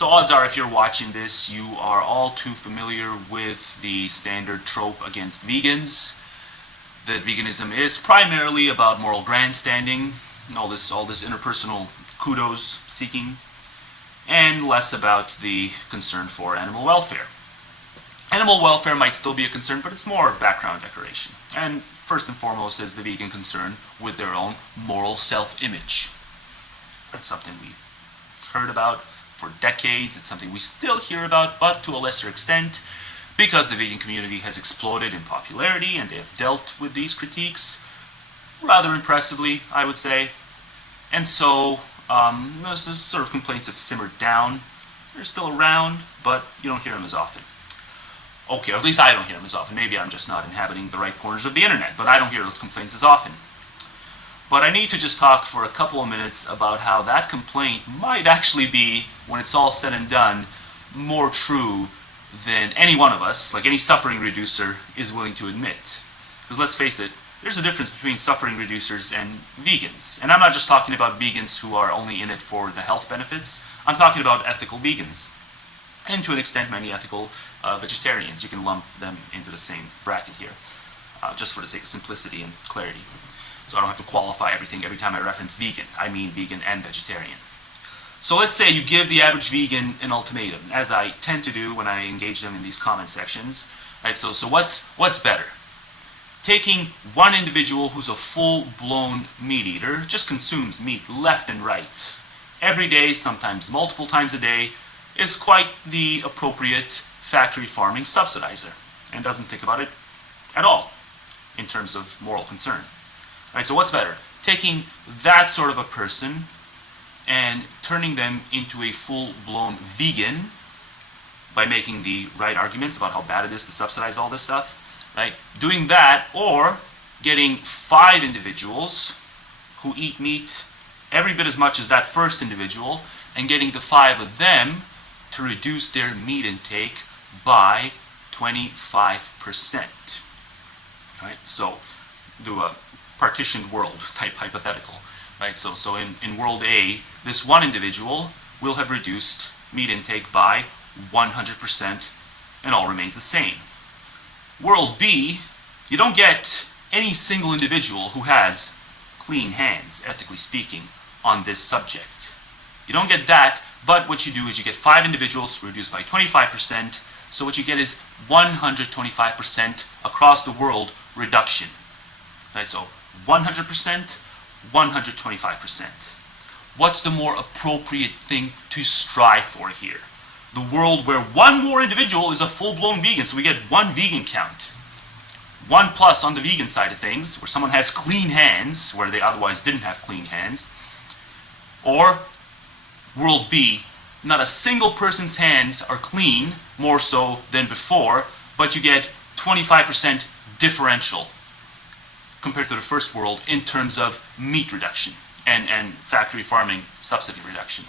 So odds are if you're watching this, you are all too familiar with the standard trope against vegans, that veganism is primarily about moral grandstanding, all this interpersonal kudos seeking, and less about the concern for animal welfare. Animal welfare might still be a concern, but it's more background decoration. And first and foremost is the vegan concern with their own moral self-image. That's something we've heard about for decades. It's something we still hear about, but to a lesser extent, because the vegan community has exploded in popularity and they have dealt with these critiques rather impressively, I would say. And so those sort of complaints have simmered down. They're still around, but you don't hear them as often. Okay, or at least I don't hear them as often. Maybe I'm just not inhabiting the right corners of the internet, but I don't hear those complaints as often. But I need to just talk for a couple of minutes about how that complaint might actually be, when it's all said and done, more true than any one of us, like any suffering reducer, is willing to admit. Because let's face it, there's a difference between suffering reducers and vegans. And I'm not just talking about vegans who are only in it for the health benefits. I'm talking about ethical vegans. And to an extent, many ethical vegetarians. You can lump them into the same bracket here, just for the sake of simplicity and clarity. So I don't have to qualify everything every time I reference vegan. I mean vegan and vegetarian. So let's say you give the average vegan an ultimatum, as I tend to do when I engage them in these comment sections. Right, so what's better? Taking one individual who's a full-blown meat eater, just consumes meat left and right, every day, sometimes multiple times a day, is quite the appropriate factory farming subsidizer, and doesn't think about it at all in terms of moral concern. Right, so what's better? Taking that sort of a person and turning them into a full-blown vegan by making the right arguments about how bad it is to subsidize all this stuff, right? Doing that, or getting 5 individuals who eat meat every bit as much as that first individual, and getting the 5 of them to reduce their meat intake by 25%. Right? So do a partitioned world type hypothetical. Right? So in world A, this one individual will have reduced meat intake by 100%, and all remains the same. World B, you don't get any single individual who has clean hands, ethically speaking, on this subject. You don't get that, but what you do is you get 5 individuals reduced by 25%, so what you get is 125% across the world reduction. Right? So 100%, 125%. What's the more appropriate thing to strive for here? The world where one more individual is a full-blown vegan, so we get 1 vegan count. 1+ on the vegan side of things, where someone has clean hands, where they otherwise didn't have clean hands. Or world B, not a single person's hands are clean, more so than before, but you get 25% differential compared to the first world in terms of meat reduction and factory farming subsidy reduction.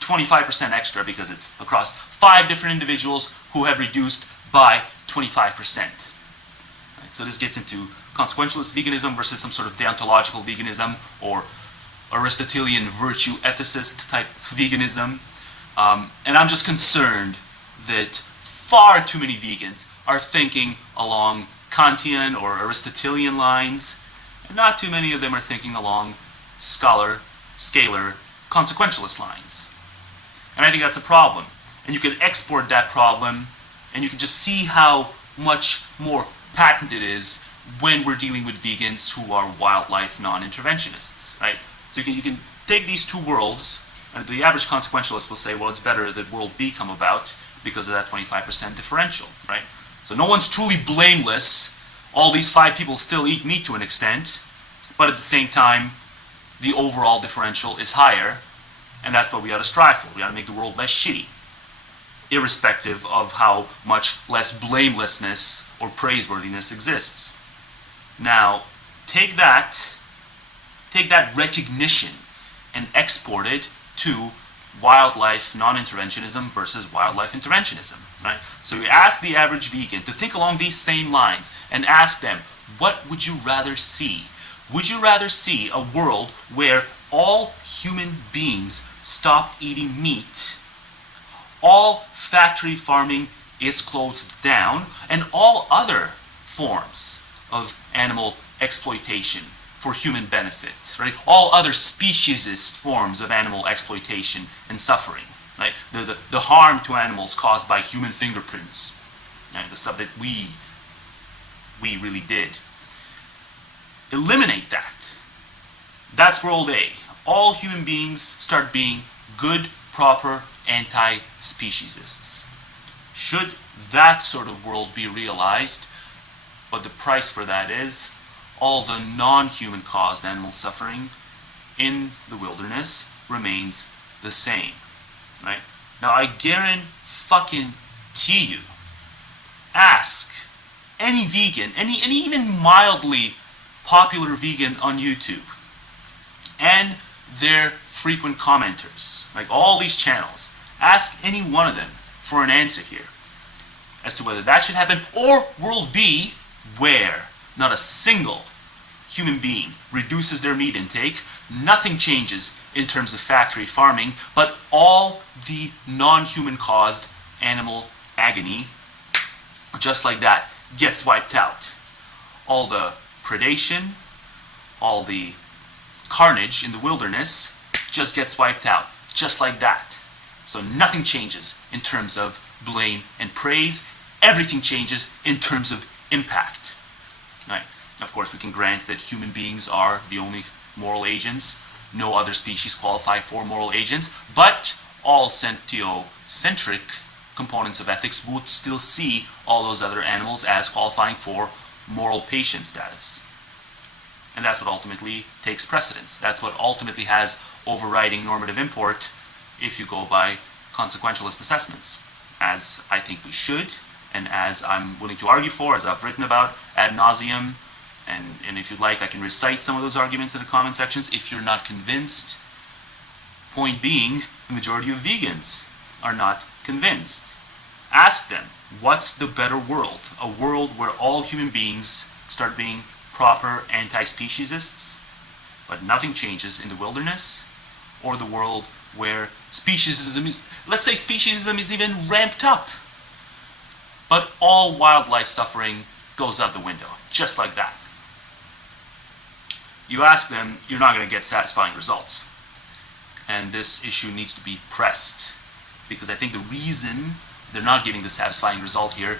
25% extra because it's across 5 different individuals who have reduced by 25%. Right, so this gets into consequentialist veganism versus some sort of deontological veganism, or Aristotelian virtue ethicist type veganism. And I'm just concerned that far too many vegans are thinking along Kantian or Aristotelian lines, and not too many of them are thinking along scalar, consequentialist lines. And I think that's a problem. And you can export that problem, and you can just see how much more patent it is when we're dealing with vegans who are wildlife non-interventionists, right? So you can take these two worlds, and the average consequentialist will say, well, it's better that world B come about because of that 25% differential, right? So no one's truly blameless. All these 5 people still eat meat to an extent, but at the same time, the overall differential is higher, and that's what we ought to strive for. We ought to make the world less shitty, irrespective of how much less blamelessness or praiseworthiness exists. Now, take that recognition and export it to wildlife non-interventionism versus wildlife interventionism, right? So you ask the average vegan to think along these same lines and ask them, what would you rather see? Would you rather see a world where all human beings stopped eating meat all factory farming is closed down, and all other forms of animal exploitation for human benefit, right? All other speciesist forms of animal exploitation and suffering, right? The harm to animals caused by human fingerprints, right? The stuff that we really did. Eliminate that. That's world A. All human beings start being good, proper, anti-speciesists. Should that sort of world be realized, but the price for that is all the non-human caused animal suffering in the wilderness remains the same, right? Now I guarantee you, ask any vegan, any even mildly popular vegan on YouTube, and their frequent commenters, like all these channels, ask any one of them for an answer here as to whether that should happen, or world B, where not a single human being reduces their meat intake, nothing changes in terms of factory farming, but all the non-human caused animal agony, just like that, gets wiped out. All the predation, all the carnage in the wilderness just gets wiped out, just like that. So nothing changes in terms of blame and praise. Everything changes in terms of impact. Right. Of course, we can grant that human beings are the only moral agents. No other species qualify for moral agents, but all sentiocentric components of ethics would still see all those other animals as qualifying for moral patient status. And that's what ultimately takes precedence. That's what ultimately has overriding normative import if you go by consequentialist assessments, as I think we should, and as I'm willing to argue for, as I've written about ad nauseum. And if you'd like, I can recite some of those arguments in the comment sections if you're not convinced. Point being, the majority of vegans are not convinced. Ask them, what's the better world? A world where all human beings start being proper anti-speciesists, but nothing changes in the wilderness, or the world where speciesism is, let's say speciesism is even ramped up, but all wildlife suffering goes out the window, just like that. You ask them, you're not going to get satisfying results. And this issue needs to be pressed, because I think the reason they're not giving the satisfying result here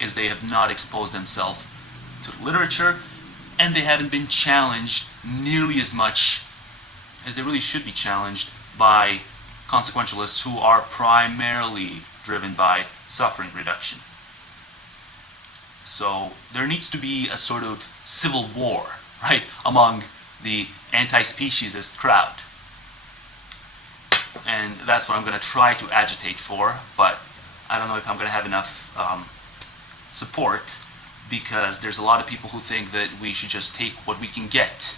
is they have not exposed themselves to the literature, and they haven't been challenged nearly as much as they really should be challenged by consequentialists who are primarily driven by suffering reduction. So there needs to be a sort of civil war, right, among the anti-speciesist crowd. And that's what I'm going to try to agitate for, but I don't know if I'm going to have enough support, because there's a lot of people who think that we should just take what we can get,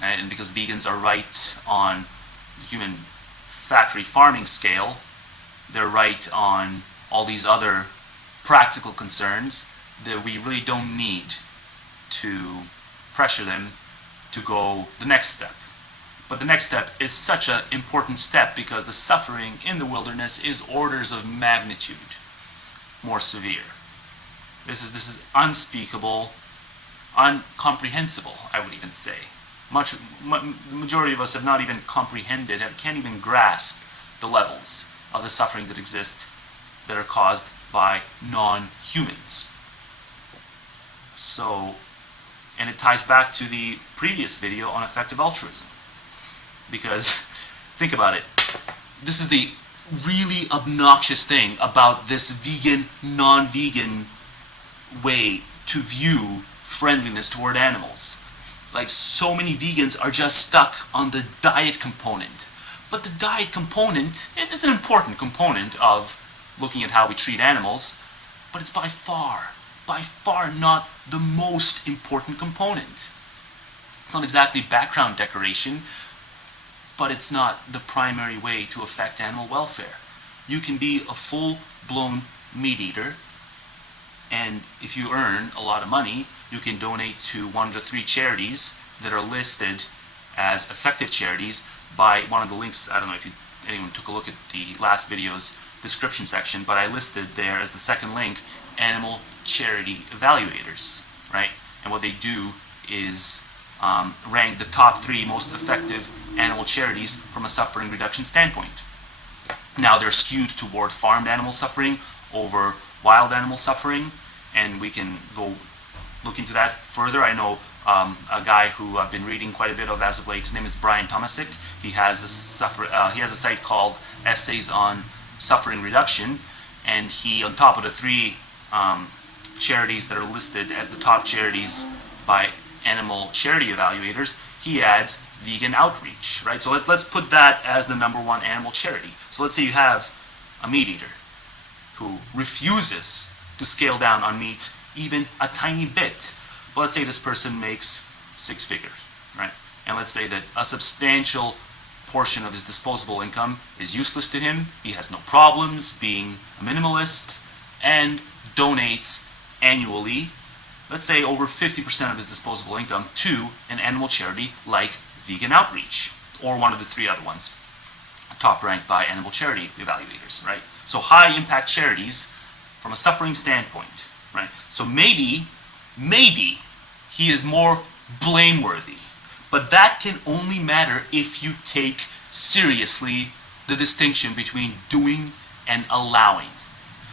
right? And because vegans are right on the human factory farming scale, they're right on all these other practical concerns, that we really don't need to pressure them to go the next step. But the next step is such an important step, because the suffering in the wilderness is orders of magnitude more severe. This is unspeakable, incomprehensible, I would even say. The majority of us have not even comprehended, can't even grasp the levels of the suffering that exist that are caused by non-humans. So, and it ties back to the previous video on effective altruism. Because, think about it, this is the really obnoxious thing about this vegan, non-vegan way to view friendliness toward animals. Like, so many vegans are just stuck on the diet component. But the diet component, it's an important component of looking at how we treat animals, but it's by far not the most important component. It's not exactly background decoration, but it's not the primary way to affect animal welfare. You can be a full-blown meat eater, and if you earn a lot of money, you can donate to one of the 3 charities that are listed as effective charities by one of the links. I don't know if anyone took a look at the last videos description section, but I listed there as the second link, Animal Charity Evaluators, right? And what they do is rank the top 3 most effective animal charities from a suffering reduction standpoint. Now they're skewed toward farmed animal suffering over wild animal suffering, and we can go look into that further. I know a guy who I've been reading quite a bit of as of late. His name is Tomasik. He has a site called Essays on Suffering Reduction, and he, on top of the 3 charities that are listed as the top charities by Animal Charity Evaluators, he adds vegan outreach, right? So let's put that as the number 1 animal charity. So let's say you have a meat eater who refuses to scale down on meat even a tiny bit. But let's say this person makes 6 figures, right? And let's say that a substantial portion of his disposable income is useless to him. He has no problems being a minimalist and donates annually, let's say over 50% of his disposable income to an animal charity like Vegan Outreach, or one of the 3 other ones, top ranked by Animal Charity Evaluators, right? So high impact charities from a suffering standpoint, right? So maybe he is more blameworthy, but that can only matter if you take seriously the distinction between doing and allowing.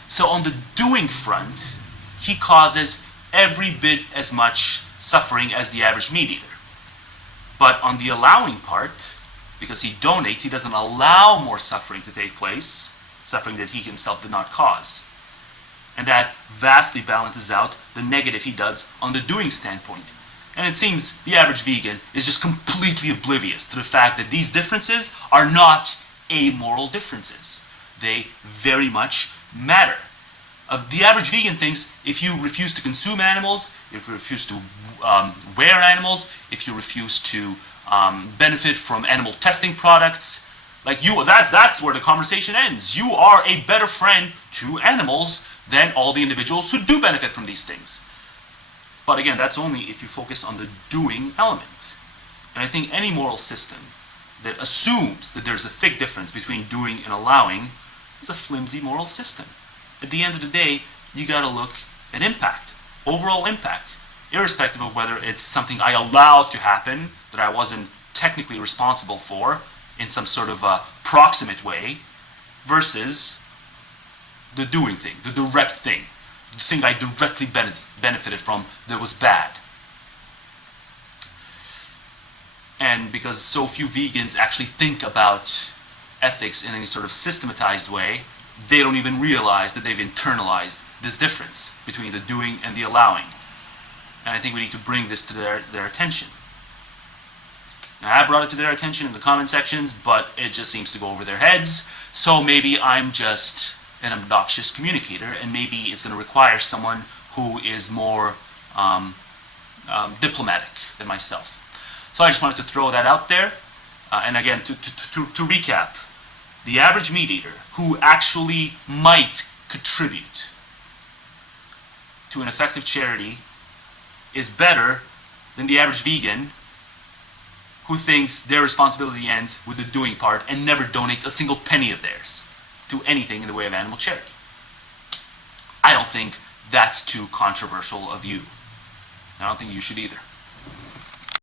So on the doing front, he causes every bit as much suffering as the average meat eater. But on the allowing part, because he donates, he doesn't allow more suffering to take place, suffering that he himself did not cause. And that vastly balances out the negative he does on the doing standpoint. And it seems the average vegan is just completely oblivious to the fact that these differences are not amoral differences. They very much matter. The average vegan thinks if you refuse to consume animals, if you refuse to wear animals, if you refuse to benefit from animal testing products, like that's where the conversation ends. You are a better friend to animals than all the individuals who do benefit from these things. But again, that's only if you focus on the doing element. And I think any moral system that assumes that there's a thick difference between doing and allowing is a flimsy moral system. At the end of the day, you gotta look at impact, overall impact, irrespective of whether it's something I allowed to happen that I wasn't technically responsible for in some sort of a proximate way, versus the doing thing, the direct thing, the thing I directly benefited from that was bad. And because so few vegans actually think about ethics in any sort of systematized way, they don't even realize that they've internalized this difference between the doing and the allowing. And I think we need to bring this to their attention. Now, I brought it to their attention in the comment sections, but it just seems to go over their heads. So maybe I'm just an obnoxious communicator, and maybe it's going to require someone who is more diplomatic than myself. So I just wanted to throw that out there. And again, to recap, the average meat eater who actually might contribute to an effective charity is better than the average vegan who thinks their responsibility ends with the doing part and never donates a single penny of theirs to anything in the way of animal charity. I don't think that's too controversial a view. I don't think you should either.